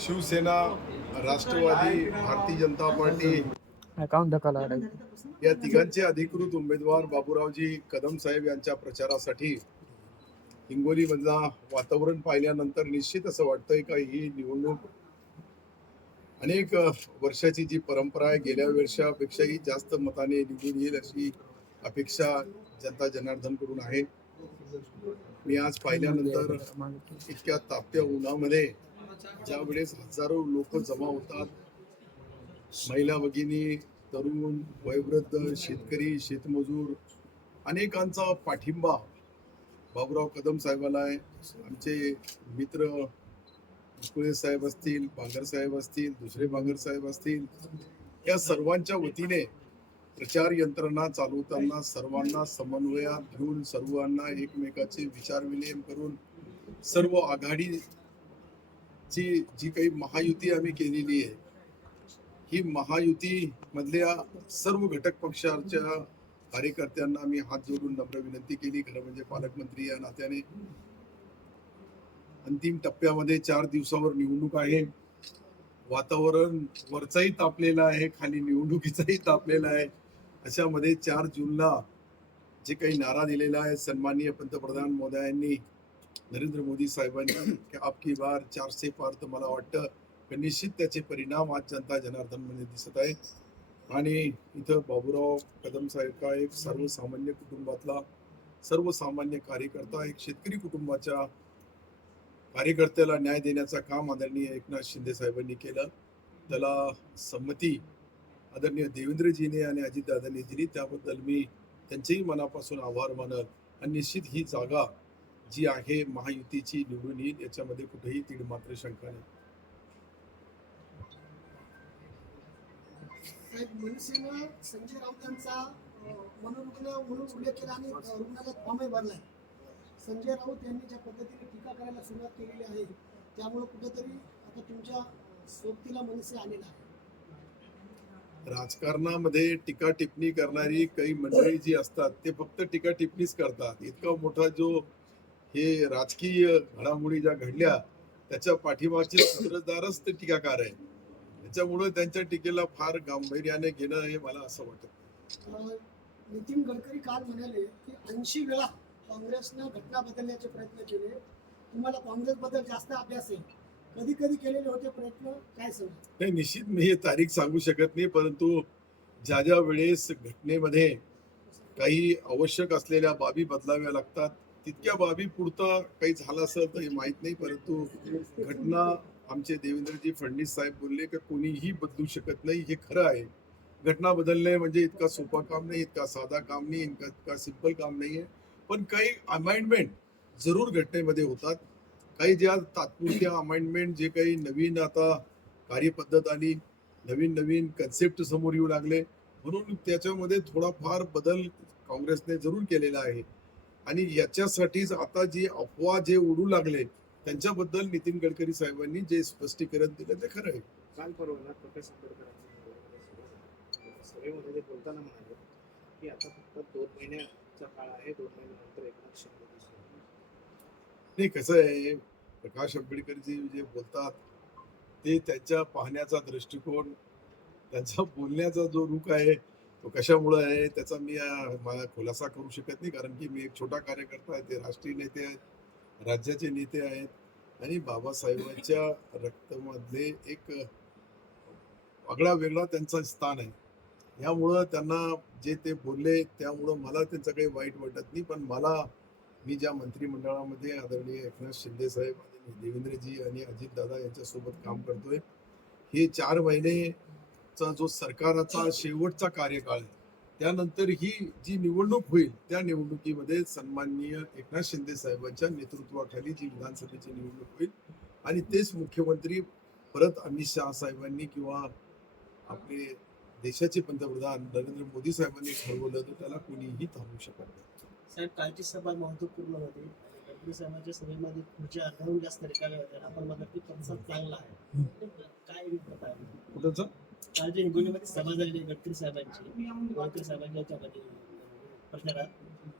Shiv Sena, Rashtrawadi, Bharatiya Janata party account धक्का या तिघांचे अधिकृत उमेदवार बाबूरावजी कदम साहेब यांच्या प्रचारासाठी हिंगोलीमधला वातावरण पाहिल्यानंतर निश्चित असं वाटतंय का ही निवडणूक अनेक वर्षाची जी परंपरा आहे गेल्या वर्षापेक्षाही जास्त मताने निवडून येईल अशी अपेक्षा जनता जनार्दनकडून आहे. मी आज पाहिल्यानंतर इतक्या तापत्या उन्हामध्ये ज्या वेळेस हजारो लोक जमा होतात, महिला भगिनी, तरुण, वयोवृद्ध, शेतकरी, शेतमजूर, अनेकांचा पाठिंबा बाबूराव कदम साहेबाला आहे. आमचे मित्र मुकुळे साहेब असतील, बांगर साहेब असतील, दुसरे बांगर साहेब असतील, या सर्वांच्या वतीने प्रचार यंत्रणा चालवताना सर्वांना समन्वयात घेऊन सर्वांना एकमेकाचे विचार विनिमय करून सर्व आघाडीची जी काही महायुती आम्ही केलेली आहे, ही महायुती मधल्या सर्व घटक पक्षाच्या कार्यकर्त्यांना आम्ही हात जोडून नम्र विनंती केली. खरं म्हणजे पालकमंत्री या नात्याने अंतिम टप्प्यामध्ये 4 दिवसावर निवडणूक आहे. वातावरण वरचाही तापलेलं आहे, खाली निवडणुकीचाही तापलेला आहे. अशामध्ये 4 जूनला जे काही नारा दिलेला आहे सन्माननीय पंतप्रधान मोदयांनी, नरेंद्र मोदी साहेबांनी की आपकी बार 400 पार, तर मला वाटतं की निश्चित त्याचे परिणाम आज जनता जनार्दनमध्ये दिसत आहे. आणि इथं बाबूराव कदम साहेब का एक सर्वसामान्य कुटुंबातला सर्वसामान्य कार्यकर्ता, एक शेतकरी कुटुंबाच्या कार्यकर्त्याला न्याय देण्याचं काम आदरणीय एकनाथ शिंदे साहेबांनी केलं. त्याला संमती आदरणीय देवेंद्रजीने आणि अजितदादांनी दिली, त्याबद्दल मी त्यांचेही मनापासून आभार मानत. आणि निश्चित ही जागा जी आहे महायुतीची निवडून येईल, याच्यामध्ये कुठेही तीड मात्र शंका नाही. मनसेनं संजय राऊतांचा मनोरुग्ण म्हणून उल्लेख केला आणि रुग्णालयात फॉर्मही भरलाय. संजय राऊत यांनी ज्या पद्धतीने टीका करायला सुरुवात केलेली आहे, त्यामुळे कुठेतरी आता तुमच्या सोबतीला मनसे आलेला आहे. राजकारणामध्ये टीका टिप्पणी करणारी काही मंडळी जी असतात ते फक्त टीका टिप्पणीच करतात. इतका मोठा जो हे राजकीय घडामोडी ज्या घडल्या त्याच्या पाठीमागचे सूत्रधारच ते टीकाकार आहे. त्याच्यामुळे त्यांच्या टीकेला फार गांभीर्याने घेणं हे मला असं वाटतं. नितीन गडकरी काल म्हणाले की 80 वेळा काँग्रेसनं घटना बदलण्याचे प्रयत्न केले. तुम्हाला काँग्रेसबद्दल जास्त अभ्यास आहे, कधी कधी केलेले होते प्रयत्न, काय सांगा? नाही, निश्चित मी हे तारीख सांगू शकत नाही, परंतु ज्या ज्या वेळेस घटनेमध्ये काही आवश्यक असलेल्या बाबी बदलाव्या लागतात तितक्या बाबी पुरता काही झालं असेल तर हे माहीत नाही. परंतु घटना आमचे देवेंद्रजी फडणवीस साहेब बोलले की कोणीही बदलू शकत नाही, हे खरं आहे. घटना बदलणे म्हणजे इतका सोपा काम नाही, इतका साधा काम नाही, इतका सिंपल काम नाही आहे. पण काही अमेंडमेंट जरूर घटनेमध्ये होतात. काही ज्या तात्पुरत्या अमेंडमेंट, जे काही नवीन आता कार्यपद्धत आली, नवीन नवीन कन्सेप्ट समोर येऊ लागले, म्हणून त्याच्यामध्ये थोडाफार बदल काँग्रेसने जरूर केलेला आहे. आणि याच्यासाठीच आता जी अफवा जे उडू लागले त्यांच्याबद्दल नितीन गडकरी साहेबांनी जे स्पष्टीकरण दिलं ते खरं आहे. काल परवा प्रकाश सभेमध्ये बोलताना म्हणाले की आता फक्त 2 महिन्याचा काळ आहे, 2 महिन्यानंतर एकनाथ शिंदे. नाही, कसं आहे, प्रकाश आंबेडकरजी जे बोलतात ते त्यांच्या पाहण्याचा दृष्टिकोन, त्यांचा बोलण्याचा जो रुख आहे तो कशामुळे आहे त्याचा मी मला खुलासा करू शकत नाही. कारण की मी एक छोटा कार्यकर्ता आहे, ते राष्ट्रीय नेते आहेत, राज्याचे नेते आहेत आणि बाबासाहेबांच्या रक्तामधले एक आगळा वेगळा त्यांचं स्थान आहे. यामुळं त्यांना जे ते बोलले त्यामुळं मला त्यांचं काही वाईट वाटत नाही. पण मी ज्या मंत्रिमंडळामध्ये आदरणीय एकनाथ शिंदे साहेब आणि देवेंद्रजी आणि अजितदादा यांच्यासोबत काम करतोय, हे 4 महिनेचा जो सरकारचा शेवटचा कार्यकाळ आहे, त्यानंतर ही जी निवडणूक होईल त्या निवडणुकीमध्ये सन्माननीय एकनाथ शिंदे साहेबांच्या नेतृत्वाखाली जी विधानसभेची निवडणूक होईल आणि तेच मुख्यमंत्री परत अमित शहा साहेबांनी किंवा आपले देशाचे पंतप्रधान नरेंद्र मोदी साहेबांनी ठरवलं तर त्याला कोणीही थांबवू शकत नाही. साहेब, कालची सभा महत्वपूर्ण होती. गडकरी साहेबांच्या सभेमध्ये खुर्च्या अर्ध्याहून जास्त रिकाम्या होत्या. आपण म्हणतो की प्रतिसाद चांगला आहे, काय विकत आहे कुठंच काल जे हिंगोलीमध्ये सभा झाली गडकरी साहेबांच्या याच्यामध्ये प्रचारात,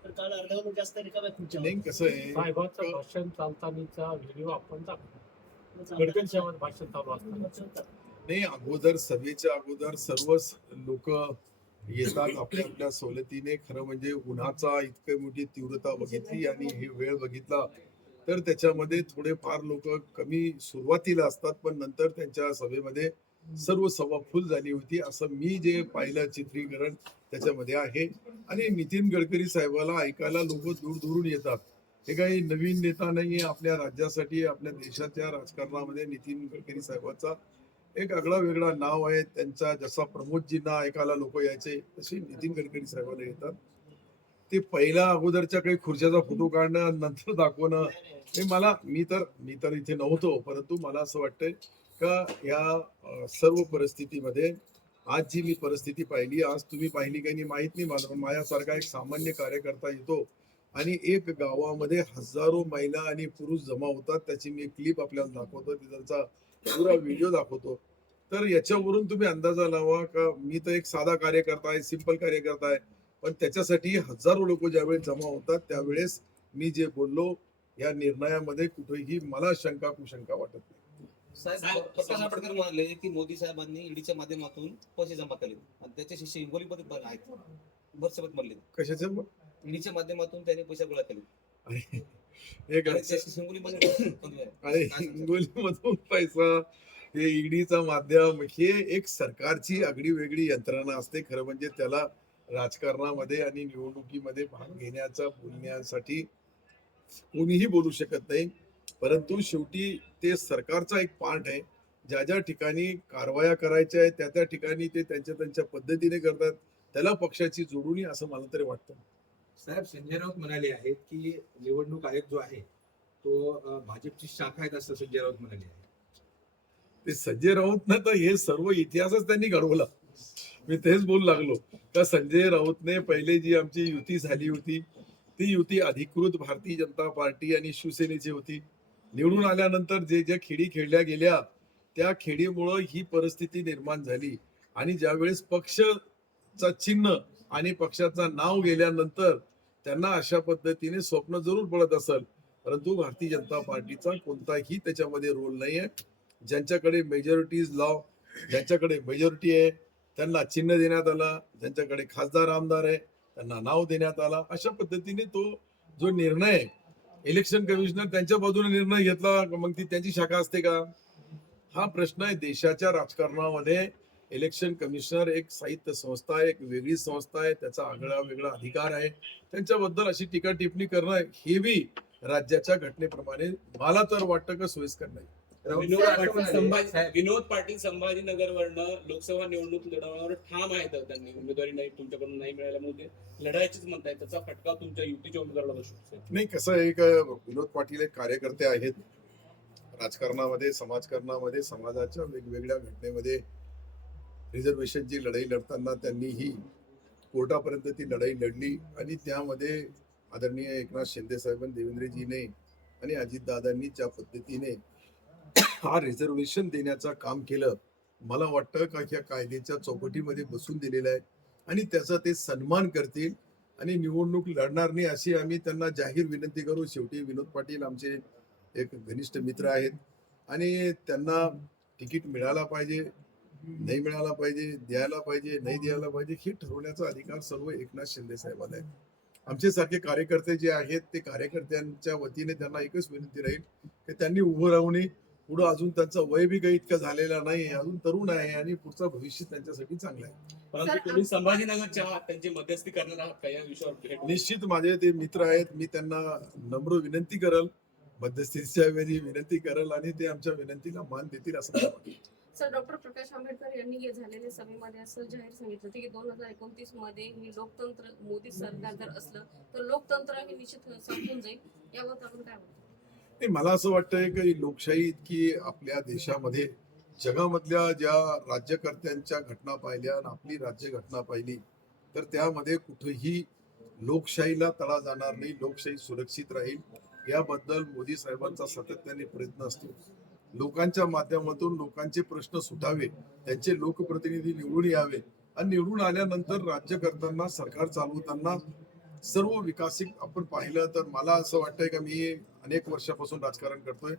तर काल अर्ध्याहून जास्त रिकाम्या खुर्च्या नाही. होत्या. कसं आहे, साहेबांचं भाषण चालतानाचा व्हिडिओ आपण दाखवू. गडकरी साहेबांचं भाषण चालू असताना नाही, अगोदर सभेच्या अगोदर सर्वच लोक येतात आपल्या आपल्या सवलतीने. खरं म्हणजे उन्हाचा इतकी मोठी तीव्रता बघितली आणि हे वेळ बघितला तर त्याच्यामध्ये थोडेफार लोक कमी सुरुवातीला असतात, पण नंतर त्यांच्या सभेमध्ये सर्व सभा फुल झाली होती असं मी जे पाहिलं चित्रीकरण त्याच्यामध्ये आहे. आणि नितीन गडकरी साहेबाला ऐकायला लोक दूर दूरून येतात. हे काही नवीन नेता नाहीये आपल्या राज्यासाठी. आपल्या देशाच्या राजकारणामध्ये नितीन गडकरी साहेबाचा एक आगळा वेगळा नाव आहे. त्यांचा जसा प्रमोदजींना ऐकायला लोक यायचे तसे नितीन गडकरी साहेबांना येतात. ते पहिला अगोदरच्या काही खुर्च्याचा फोटो काढणं नंतर दाखवणं हे मी तर इथे नव्हतो, परंतु मला असं वाटतंय का या सर्व परिस्थितीमध्ये आज जी मी परिस्थिती पाहिली, आज तुम्ही पाहिली काही माहित नाही मला, पण माझ्यासारखा एक सामान्य कार्यकर्ता येतो आणि एक गावामध्ये हजारो महिला आणि पुरुष जमा होतात. त्याची मी क्लिप आपल्याला दाखवतो, त्यांचा पुरा व्हिडिओ दाखवतो. तर याच्यावरून तुम्ही अंदाजा लावा का मी तर एक साधा कार्यकर्ता आहे, सिंपल कार्यकर्ता आहे, पण त्याच्यासाठी हजारो लोक ज्यावेळेस जमा होतात त्यावेळेस मी जे बोललो या निर्णयामध्ये कुठेही मला शंका कुशंका वाटत नाही. साहेब प्रकाश आंबेडकर म्हणाले की मोदी साहेबांनी ईडीच्या माध्यमातून पैसे जमा केले आणि त्याचे शिष्य हिंगोलीमध्ये पण आहेत, वर्षभर म्हणले कशाचं ईडीच्या माध्यमातून त्यांनी पैसे गोळा केले एक आणि त्या हिंगोलीमध्ये अरे हिंगोलीमधून पैसा, हे ईडीचं माध्यम, हे एक सरकारची आगळी वेगळी यंत्रणा असते. खरं म्हणजे त्याला राजकारणामध्ये आणि निवडणुकीमध्ये भाग घेण्याचा बोलण्यासाठी कोणीही बोलू शकत नाही. परंतु शेवटी ते सरकारचा एक पार्ट आहे. ज्या ज्या ठिकाणी कारवाया करायच्या आहेत त्या त्या ठिकाणी ते त्यांच्या पद्धतीने करतात. त्याला पक्षाची जोडणी असं मला तरी वाटतं. साहेब, संजय राऊत म्हणाले आहेत की निवडणूक आयोग जो आहे तो भाजपची शाखा आहे, असं संजय राऊत म्हणाले आहे. ते संजय राऊत ना तर हे सर्व इतिहासच त्यांनी घडवला. मी तेच बोलू लागलो का संजय राऊतने पहिले जी आमची युती झाली होती ती युती अधिकृत भारतीय जनता पार्टी आणि शिवसेनेची होती. निवडून आल्यानंतर जे ज्या खेळी खेळल्या गेल्या त्या खेळीमुळं ही परिस्थिती निर्माण झाली. आणि ज्यावेळेस पक्षाचा चिन्ह आणि पक्षाचं नाव गेल्यानंतर त्यांना अशा पद्धतीने स्वप्न जरूर पडत असेल, परंतु भारतीय जनता पार्टीचा कोणताही त्याच्यामध्ये रोल नाही आहे. ज्यांच्याकडे मेजॉरिटीज लॉ, ज्यांच्याकडे मेजॉरिटी आहे त्यांना चिन्ह देण्यात आला, ज्यांच्याकडे खासदार आमदार आहे त्यांना नाव देण्यात आला. अशा पद्धतीने तो जो निर्णय इलेक्शन कमिशनर त्यांच्या बाजूने निर्णय घेतला, मग ती त्यांची शाखा असते का? हा प्रश्न आहे. देशाच्या राजकारणामध्ये इलेक्शन कमिशनर एक साहित्य संस्था आहे, एक वेगळी संस्था आहे, त्याचा आगळा वेगळा अधिकार आहे. त्यांच्याबद्दल अशी टीका टिप्पणी करणं हे बी राज्याच्या घटनेप्रमाणे मला तर वाटतं का सोयीस्कर नाही. विनोद पाटील संभाजीनगरवरनं लोकसभा निवडणूक लढवण्यावर ठाम आहेत. त्यांनी उमेदवारी नाही तुमच्याकडून नाही मिळाल्यामुळे लढायचीच म्हणताय, त्याचा फटका तुमच्या युतीच्या उमेदवाराला बसू शकतो. नाही, कसं आहे का विनोद पाटील एक कार्यकर्ते आहेत. राजकारणामध्ये, समाजकारणामध्ये, समाजाच्या वेगवेगळ्या घटनेमध्ये रिझर्वेशनची लढाई लढताना त्यांनी ही कोर्टापर्यंत ती लढाई लढली आणि त्यामध्ये आदरणीय एकनाथ शिंदे साहेबांनी, देवेंद्रजीने आणि अजितदादांनी ज्या पद्धतीने हा रिझर्वेशन देण्याचं काम केलं, मला वाटतं का ह्या कायद्याच्या चौकटीमध्ये बसून दिलेलं आहे आणि त्याचा ते सन्मान करतील आणि निवडणूक लढणार नाही अशी आम्ही त्यांना जाहीर विनंती करू. शेवटी विनोद पाटील आमचे एक घनिष्ठ मित्र आहेत आणि त्यांना तिकीट मिळाला पाहिजे, नाही मिळाला पाहिजे, द्यायला पाहिजे, नाही द्यायला पाहिजे, हे ठरवण्याचा अधिकार सर्व एकनाथ शिंदे साहेबांना आहे. आमचे सारखे कार्यकर्ते जे आहेत ते कार्यकर्त्यांच्या वतीने त्यांना एकच विनंती राहील की त्यांनी उभं राहू नये. पुढं अजून त्यांचं वय बी काही इतकं झालेलं नाही, अजून तरुण आहे आणि पुढचं भविष्य त्यांच्यासाठी चांगलं आहे. परंतु तुम्ही संभाजीनगरच्या त्यांची मध्यस्थी करणार आहात का या विषयावर भेट? निश्चित माझे ते मित्र आहेत, मी त्यांना नम्र विनंती करल, मध्यस्थीच्या वेळी विनंती करल आणि ते आमच्या विनंतीला मान देतील असं मला वाटतं. सर, डॉक्टर प्रकाश आंबेडकर यांनी झालेल्या सभेमध्ये असं जाहीर सांगितलं होतं की 2029 मध्ये हे लोकतंत्र मोदी सरकार जर असलं तर लोकतंत्र हे निश्चित संपून जाईल. यावर आपण काय म्हणतो? नाही, मला असं वाटतंय की लोकशाही इतकी आपल्या देशामध्ये जगामधल्या ज्या राज्यकर्त्यांच्या घटना पाहिल्या आणि आपली राज्यघटना पाहिली तर त्यामध्ये कुठेही लोकशाहीला तडा जाणार नाही, लोकशाही सुरक्षित राहील याबद्दल मोदी साहेबांचा सातत्याने प्रयत्न असतो. लोकांच्या माध्यमातून लोकांचे प्रश्न सुटावे, त्यांचे लोकप्रतिनिधी निवडून यावे आणि निवडून आल्यानंतर राज्य करताना, सरकार चालवताना सर्व विकासिक आपण पाहिलं तर मला असं वाटतंय का मी अनेक वर्षापासून राजकारण करतोय,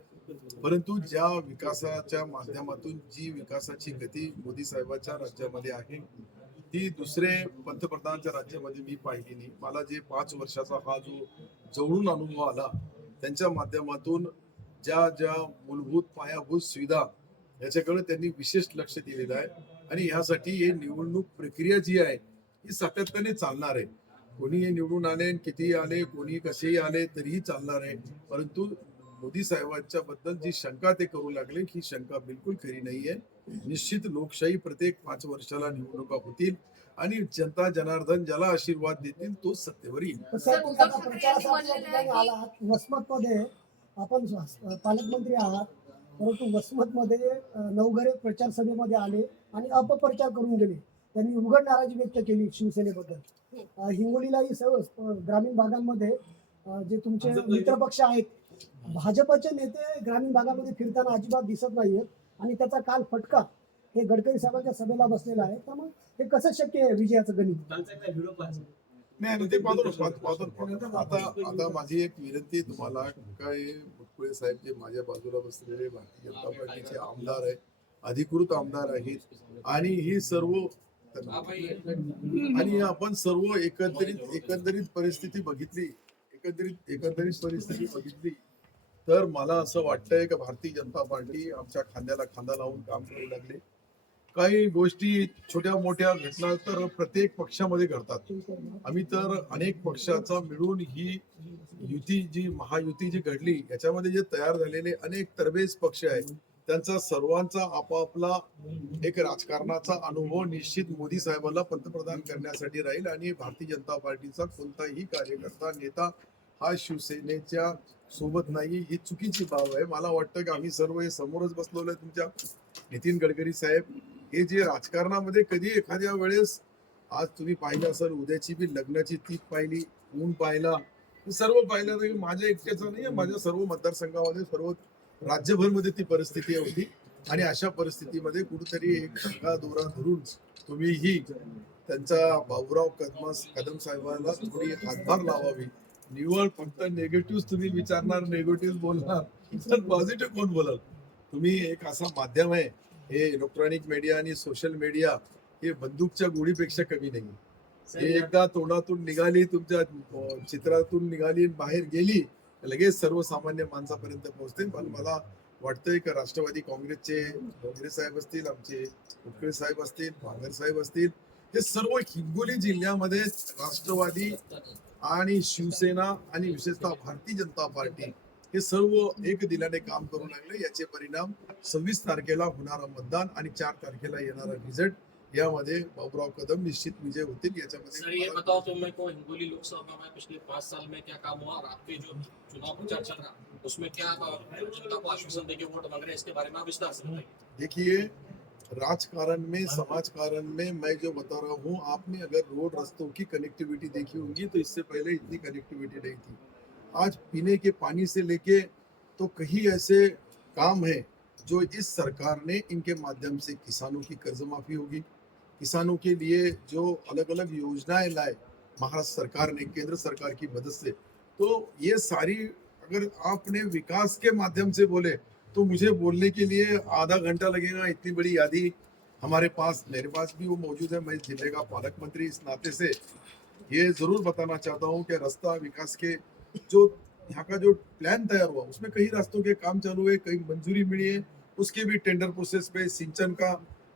परंतु ज्या विकासाच्या माध्यमातून जी विकासाची गती मोदी साहेबांच्या राज्यामध्ये आहे ती दुसरे पंतप्रधानांच्या राज्यामध्ये मी पाहिली नाही. मला जे 5 वर्षाचा हा जो जवळून अनुभव आला त्यांच्या माध्यमातून ज्या ज्या मूलभूत पायाभूत सुविधा याच्याकडे त्यांनी विशेष लक्ष दिलेलं आहे आणि ह्यासाठी ही निवडणूक प्रक्रिया जी आहे ही सातत्याने चालणार आहे. कोणी हे निवडून आले कितीही आले कोणी कसेही आले तरीही चालणार आहे, परंतु मोदी साहेबांच्या बद्दल जी शंका ते करू लागले ही शंका बिलकुल खरी नाहीये. निश्चित लोकशाही प्रत्येक 5 वर्षाला निवडणुका होतील आणि जनता जनार्दन ज्याला आशीर्वाद देतील तो सत्तेवर येईल. तर साहेब, तुम्ही आता प्रचारासाठी या ठिकाणी आलात. वसमतमध्ये आपण पालकमंत्री आहात, परंतु वसमतमध्ये नवघरे प्रचार सभेमध्ये आले आणि अपप्रचार करून गेले. त्यांनी उघड नाराजी व्यक्त केली शिवसेनेबद्दल. हिंगोलीलाही सर्व ग्रामीण भागांमध्ये जे तुमचे मित्रपक्ष आहेत, भाजपचे नेते ग्रामीण भागामध्ये फिरताना अजिबात दिसत नाहीयेत आणि त्याचा काल फटका हे गडकरी साहेबांच्या सभेला बसलेला आहे. तर मग हे कसं शक्य आहे विजयाचं गणित? व्हिडिओ पाहायचा. नाही ते पाहतो. आता माझी एक विनंती आहे तुम्हाला, काय मुटकुळे साहेब जे माझ्या बाजूला बसलेले भारतीय जनता पार्टीचे आमदार आहेत, अधिकृत आमदार आहेत आणि ही सर्व आणि आपण सर्व एकंदरीत परिस्थिती बघितली तर मला असं वाटतंय की भारतीय जनता पार्टी आमच्या खांद्याला खांदा लावून काम करू लागले. काही गोष्टी छोट्या मोठ्या घटना तर प्रत्येक पक्षामध्ये घडतात. आम्ही तर अनेक पक्षाचा मिळून ही महायुती जी घडली याच्यामध्ये जे तयार झालेले अनेक तरबेज पक्ष आहेत त्यांचा सर्वांचा आपापला एक राजकारणाचा अनुभव निश्चित मोदी साहेबांना पंतप्रधान करण्यासाठी राहील आणि भारतीय जनता पार्टीचा कोणताही कार्यकर्ता नेता हा शिवसेनेच्या सोबत नाही ही चुकीची बाब आहे. मला वाटतं की आम्ही सर्व हे समोरच बसलेलो आहे. तुमच्या नितीन गडकरी साहेब हे जे राजकारणामध्ये कधी एखाद्या वेळेस आज तुम्ही पाहिलं असेल उद्याची बी लग्नाची तीच पाहिली, ऊन पाहिला, सर्व पाहिलं तर माझ्या एकट्याचं नाही, माझ्या सर्व मतदारसंघामध्ये सर्व राज्यभरमध्ये ती परिस्थिती होती आणि अशा परिस्थितीमध्ये कुठेतरी एक संघा दोरा धरून तुम्हीही त्यांचा बाबूराव कदम साहेबांना थोडी हातभार लावावी. निवड फक्त नेगेटिव्ह तुम्ही विचारणार, नेगेटिव्ह बोलणार, तर पॉझिटिव्ह कोण बोलाल? तुम्ही एक असा माध्यम आहे, हे इलेक्ट्रॉनिक मीडिया आणि सोशल मीडिया हे बंदूकच्या गोळीपेक्षा कमी नाही. हे एकदा तोंडातून निघाली, तुमच्या चित्रातून निघाली, बाहेर गेली, लगेच सर्वसामान्य माणसापर्यंत पोहोचते. पण मला वाटतंय की राष्ट्रवादी काँग्रेसचे डोंगरे साहेब असतील, आमचे मुटकुळे साहेब असतील, भांगर साहेब असतील, हे सर्व हिंगोली जिल्ह्यामध्ये राष्ट्रवादी आणि शिवसेना आणि विशेषतः भारतीय जनता पार्टी हे सर्व एक दिलाने काम करू लागले. याचे परिणाम 26 तारखेला होणारा मतदान आणि 4 तारखेला येणारा रिझल्ट यामध्ये बाबूराव कदम निश्चित विजय होतील. सर ये याच्यामध्ये बताओ तो मेरे को हिंगोली लोकसभा में पिछले 5 साल में क्या काम हुआ और आपके जो चुनाव प्रचार चल रहा उसमें क्या जनता को आश्वासन देके वोट मांग रहे हैं, इसके बारे में आप विस्तार से बताइए. देखिए, राजकारण में समाजकारण में मैं जो बता रहा हूँ, आपने अगर रोड रास्तों की कनेक्टिविटी देखी होगी तो इससे पहले इतनी कनेक्टिविटी नहीं थी. आज पीने के पानी से लेके तो कई ऐसे काम है जो इस सरकार ने इनके माध्यम से किसानों की कर्ज माफी होगी, किसानों के लिए जो अलग अलग योजनाएं लाए महाराष्ट्र सरकार ने केंद्र सरकार की मदद से, तो ये सारी अगर आपने विकास के माध्यम से बोले तो मुझे बोलने के लिए आधा घंटा लगेगा. इतनी बड़ी यादी हमारे पास, मेरे पास भी वो मौजूद है. मैं जिले का पालक मंत्री इस नाते से ये जरूर बताना चाहता हूँ कि रास्ता विकास के जो यहाँ का जो प्लान तैयार हुआ उसमें कई रास्तों के काम चालू है, कई मंजूरी मिली है, उसके भी टेंडर प्रोसेस पे सिंचन का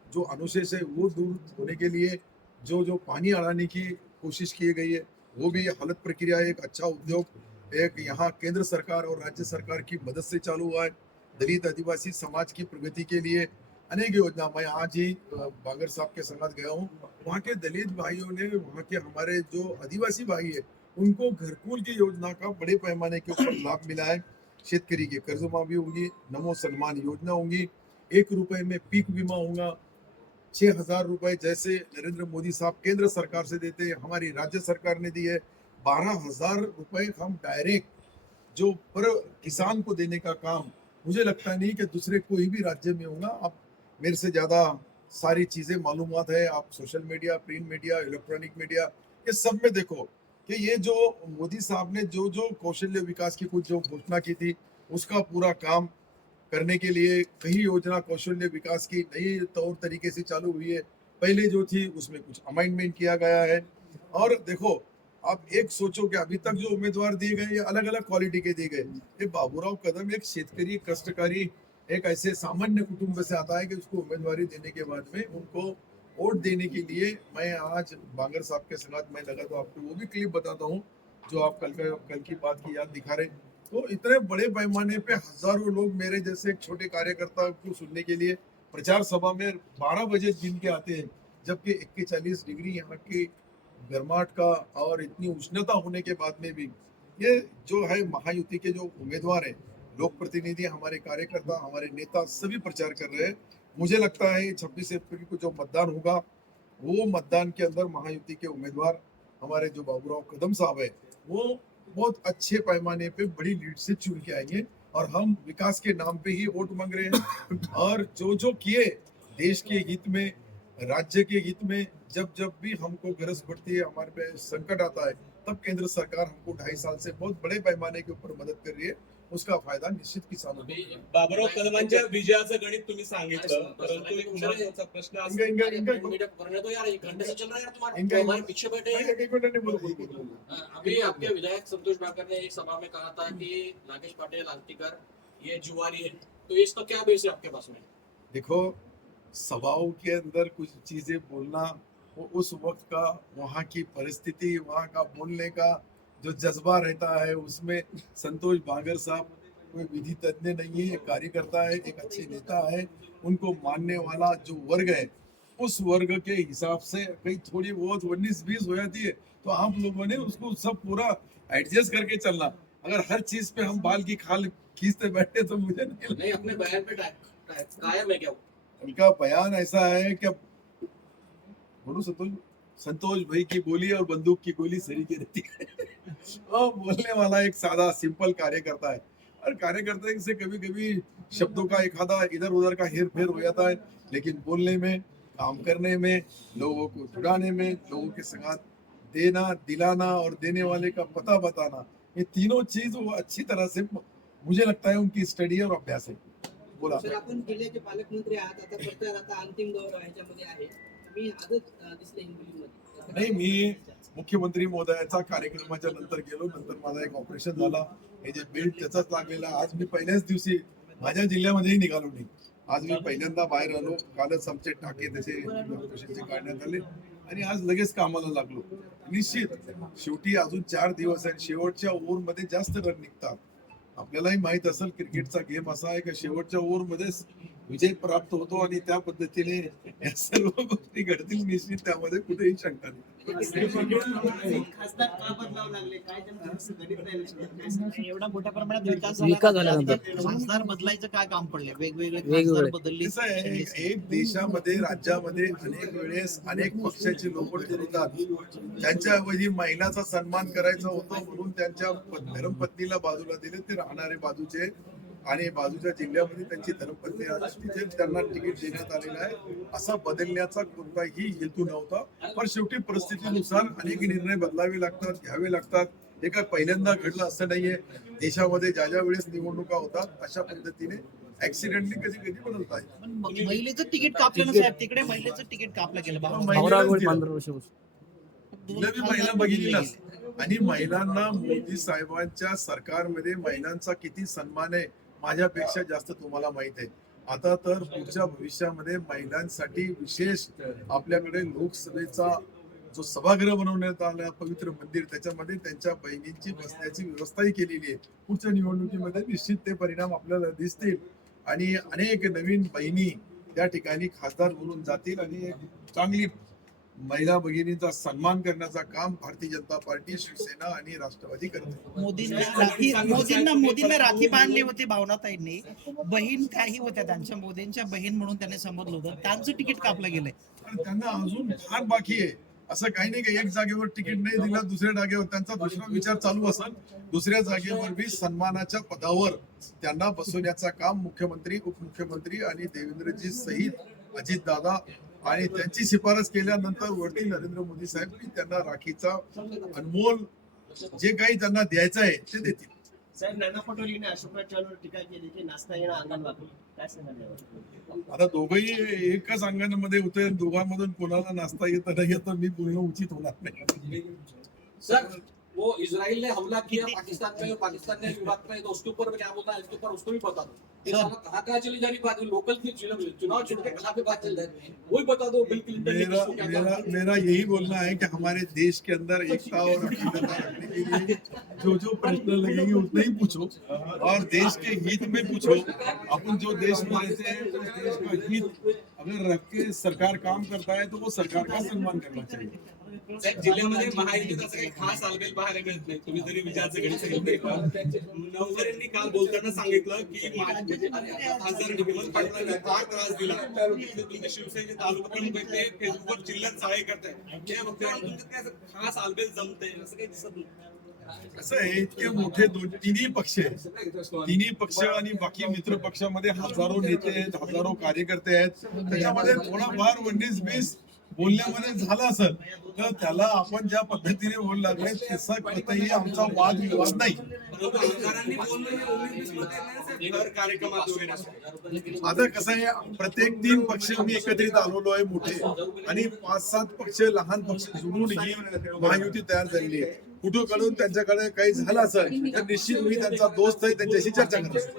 जो अनुशेष है वो दूर होने के लिए जो पानी अड़ाने की कोशिश की गई है वो भी हालत प्रक्रिया एक अच्छा उद्योग एक यहाँ केंद्र सरकार और राज्य सरकार की मदद से चालू हुआ है. दलित आदिवासी समाज की प्रगति के लिए अनेक योजना, मैं आज ही बागर साहब के संग गया हूँ, वहाँ के दलित भाइयों ने, वहाँ के हमारे जो आदिवासी भाई है उनको घरकुल की योजना का बड़े पैमाने के ऊपर लाभ मिला है. शेतकरी की कर्ज माफी होगी, नमो सम्मान योजना होगी, 1 रुपए में पीक बीमा होगा, 6,000 रुपए जैसे नरेंद्र मोदी साहब केंद्र सरकार से देते हैं, हमारी राज्य सरकार ने दी है. 12,000 रुपए हम डायरेक्ट जो पर किसान को देने का काम मुझे लगता नहीं कि दूसरे कोई भी राज्य में होगा. आप मेरे से ज्यादा सारी चीजें मालूमात है, आप social media, print media, electronic media, ये सब में देखो कि ये जो मोदी साहब ने जो जो कौशल्य विकास की कुछ जो घोषणा की थी उसका पूरा काम करने के लिए कई योजना कौशल्य विकास की नई तौर तरीके से चालू हुई है। पहले जो थी उसमें कुछ अमेंडमेंट किया गया है। और देखो आप एक सोचो कि अभी तक जो उम्मीदवार दिए गए ये अलग अलग क्वालिटी के दिए गए। ये बाबूराव कदम एक शेतकरी कष्टकारी एक ऐसे सामान्य कुटुंब से आता है कि उसको उम्मीदवारी देने के बाद में उनको वोट देने के लिए मैं आज बांगर साहब के साथ मैं लगा तो आपको वो भी क्लिप बताता हूँ जो आप कल की बात की याद दिखा रहे। तो इतने बड़े पैमाने पे हजारों लोग मेरे जैसे एक छोटे कार्यकर्ता को सुनने के लिए प्रचार सभा में 12 बजे दिन के आते हैं, जबकि 41 डिग्री यहाँ की गर्माहट का और इतनी उष्णता होने के बाद में भी ये जो है महायुति के जो उम्मीदवार हैं, लोक प्रतिनिधि, हमारे कार्यकर्ता, हमारे नेता सभी प्रचार कर रहे हैं। मुझे लगता है 26 अप्रैल को जो मतदान होगा वो मतदान के अंदर महायुति के उम्मीदवार हमारे जो बाबूराव कदम साहब है वो बहुत अच्छे पैमाने पे बड़ी लीड से चुन के आएंगे और हम विकास के नाम पे ही वोट मांग रहे हैं। और जो जो किए देश के हित में, राज्य के हित में, जब जब भी हमको गरज पड़ती है, हमारे पे संकट आता है, तब केंद्र सरकार हमको 2.5 साल से बहुत बड़े पैमाने के ऊपर मदद कर रही है। उसका फायदा निश्चित किसानों को होगा। बाबूराव कदमांच्या विजयाचं गणित तुम्ही सांगितलं, परंतु एक महत्त्वाचा प्रश्न असा करने दो यार, 1 घंटे से चल रहा है यार तुम्हारा, तो हमारे पीछे बैठे हैं। अभी आपके विधायक संतोष भाकर ने एक सभा में कहा था कि नागेश पाटिल आंटीकर ये जुआरी है, तो इसका क्या बेस है आपके पास में? देखो सभाओं के अंदर कुछ चीजें बोलना वो उस वक्त का वहाँ की परिस्थिति, वहाँ का बोलने का जो जज्बा रहता है, उसमें संतोष बांगर साहब कोई विधि तज्ञ नहीं है, एक कार्यकर्ता है, एक अच्छे नेता है, उनको मानने वाला जो वर्ग है उस वर्ग के हिसाब से कहीं थोड़ी बहुत 19-20 हो जाती है, तो आप लोगों ने उसको सब पूरा एडजस्ट करके चलना। अगर हर चीज पे हम बाल की खाल खींचते बैठे तो मुझे नहीं, अपने बयान पे कायम है क्या? उनका बयान ऐसा है कि बोलो संतोष भाई की बोली और बंदूक की गोली सही की रहती है। और बोलने वाला एक सादा सिंपल कार्यकर्ता है, और कार्यकर्ता से कभी कभी शब्दों का एक आधा इधर उधर का हेर फेर हो जाता है, लेकिन बोलने में, काम करने में, लोगों को जुड़ाने में, लोगों के साथ देना, दिलाना और देने वाले का पता बताना, ये तीनों चीज वो अच्छी तरह से मुझे लगता है उनकी स्टडी और अभ्यास है। बोला सर, आपण जिल्ह्याचे पालकमंत्री आहात, आता प्रचार आता अंतिम दौर ह्याच्यामध्ये आहे, मी आजच दिसले हिंगोलीमध्ये। नाही, मी मुख्यमंत्री महोदयाचा कार्यक्रमाच्या नंतर गेलो, नंतर माझा एक ऑपरेशन झाला, हे जे बेल्ट त्याचाच लागलेला। आज मी पहिल्याच दिवशी माझ्या जिल्ह्यामध्येही निघालो नाही, आज मी पहिल्यांदा बाहेर आलो, कालच आमचे टाके त्याचे ऑपरेशनचे काढण्यात आले आणि आज लगेच कामाला लागलो। निश्चित शेवटी अजून 4 दिवस आहेत, शेवटच्या ओव्हरमध्ये जास्त रन निघतात। आपल्यालाही माहित असेल क्रिकेटचा गेम असा आहे की शेवटच्या ओव्हरमध्येच विजय प्राप्त होतो आणि त्या पद्धतीने या सर्व गोष्टी घडतील, निश्चित त्यामध्ये कुठेही शंका नाही। खासदार का बदलावं लागले, काय त्यांचं असं गणित नाही लक्षात? काय सांगता? एवढा मोठ्या प्रमाणात विकास झाल्यानंतर खासदार बदलायचं काय काम पडले? वेगवेगळे खासदार बदलले। कसं आहे, एक देशामध्ये, राज्यामध्ये अनेक वेळेस अनेक पक्षाचे लोक फिरतात, त्यांच्याऐवजी महिलाचा सन्मान करायचा होतो म्हणून त्यांच्या धर्मपत्नीला बाजूला दिले, ते राहणारे बाजूचे आणि बाजूच्या जिल्ह्यामध्ये त्यांची धर्मपत्नी तिथे त्यांना तिकीट देण्यात आलेलं आहे। असा बदलण्याचा कोणताही हेतू नव्हता, पण शेवटी परिस्थितीनुसार अनेक निर्णय बदलावे लागतात, घ्यावे लागतात। हे काय पहिल्यांदा घडलं असं नाहीये, देशामध्ये ज्या ज्या वेळेस निवडणुका होतात अशा पद्धतीने ऍक्सिडेंटली कधी कधी बदलत आहे। पण महिलेचं तिकीट कापलं ना साहेब, तिकडे महिलेचं तिकीट कापलं गेलं बघा। तुला मी महिला बघितलीस, आणि महिलांना मोदी साहेबांच्या सरकारमध्ये महिलांचा किती सन्मान आहे माझ्यापेक्षा जास्त तुम्हाला माहित आहे। आता तर पुढच्या भविष्यामध्ये महिलांसाठी विशेष आपल्याकडे लोकसभेचा जो सभागृह बनवण्यात आला, पवित्र मंदिर, त्याच्यामध्ये त्यांच्या बहिणींची बसण्याची व्यवस्थाही केलेली आहे। पुढच्या निवडणुकीमध्ये निश्चित ते परिणाम आपल्याला दिसतील आणि अनेक नवीन बहिणी त्या ठिकाणी खासदार म्हणून जातील आणि एक चांगली महिला भगिनींचा सन्मान करण्याचा काम भारतीय जनता पार्टी, शिवसेना आणि राष्ट्रवादी करते। मोदींना राखी बांधली होती भावनाताईंनी, बहीण काही होत्या त्यांच्या, मोदींच्या बहीण म्हणून त्यांनी संबोधलं होतं, त्यांचं तिकीट कापलं गेलंय। त्यांना अजून फार बाकी आहे, असं काही नाही की एक जागेवर तिकीट नाही दिलं दुसऱ्या जागेवर त्यांचा दुसरा विचार चालू असेल, दुसऱ्या जागेवर बी सन्मानाच्या पदावर त्यांना बसवण्याचा काम मुख्यमंत्री, उपमुख्यमंत्री आणि देवेंद्रजी सहित अजितदादा आणि त्यांची शिफारस केल्यानंतर वरती नरेंद्र मोदी साहेब त्यांना राखीचा अनमोल जे काही त्यांना द्यायचं आहे ते देतील. साहेब, नाना पटोलेंनी अशोकराज चव्हाणवर टीका केली की नाचता येणं अंगण वापरलं, काय सांगाल यावर? आता दोघंही एकच अंगणामध्ये होते, दोघांमधून कोणाला नाचता येत नाही येत मी बोलणं उचित होणार नाही. सर वो इजराइल ने हमला किया पाकिस्तान में और पाकिस्तान ने इराक में, तो उसके ऊपर क्या बोलना है, इसके ऊपर उसको भी बता दो. ये साला कहाँ चली जा रही बात, लोकल की चुनाव छिड़ के कहाँ पे बात चल रही है वही बता दो. बिल क्लिंटन ने मेरा किसको क्या मेरा कहा. मेरा यही बोलना है कि हमारे देश के अंदर एकता और अखंडता रखने के लिए जो प्रश्न लगेंगे उतना ही पूछो और देश के हित में पूछो. अपन जो देश में रहते हैं उस देश का हित अगर रख के सरकार काम करता है तो वो सरकार का सम्मान करना चाहिए. साहेब, जिल्ह्यामध्ये महायुतीत असं काही खास आलबेल पाहायला मिळत नाही. तुम्ही जरी विचारचं गणित नवकर यांनी काल बोलताना सांगितलं की खासदार हेमंत पाटलांनी फार त्रास दिला. तुमच्या शिवसेनेचे तालुका प्रमुख आहेत, ते फेसबुकवर चिल्लर चाळे करताय. त्या वक्तव्यावर तुमच्यात काय असं खास आलबेल जमतंय असं काही दिसत नाही. असं आहे, इतके मोठे तिन्ही पक्ष आहेत. तिन्ही पक्ष आणि बाकी मित्र पक्षामध्ये हजारो नेते आहेत, हजारो कार्यकर्ते आहेत. त्याच्यामध्ये थोडाफार 19-20 बोलण्यामध्ये झालं असेल तर त्याला आपण ज्या पद्धतीने बोलू लागले तसा कधीही आमचा वाद विवाद नाही. परंतु आमदारांनी बोलणं हे 19-20 मध्ये नाही साहेब, दर कार्यक्रमात वगैरे असं. आता कसं आहे, प्रत्येक 3 पक्ष मी एकत्रित आलेलो आहे मोठे आणि 5-7 पक्ष लहान पक्ष जुळून ही महायुती तयार झालेली आहे. कुठून त्यांच्याकडे काही झालं असेल तर निश्चित मी त्यांचा दोस्त आहे, त्यांच्याशी चर्चा करत असतो.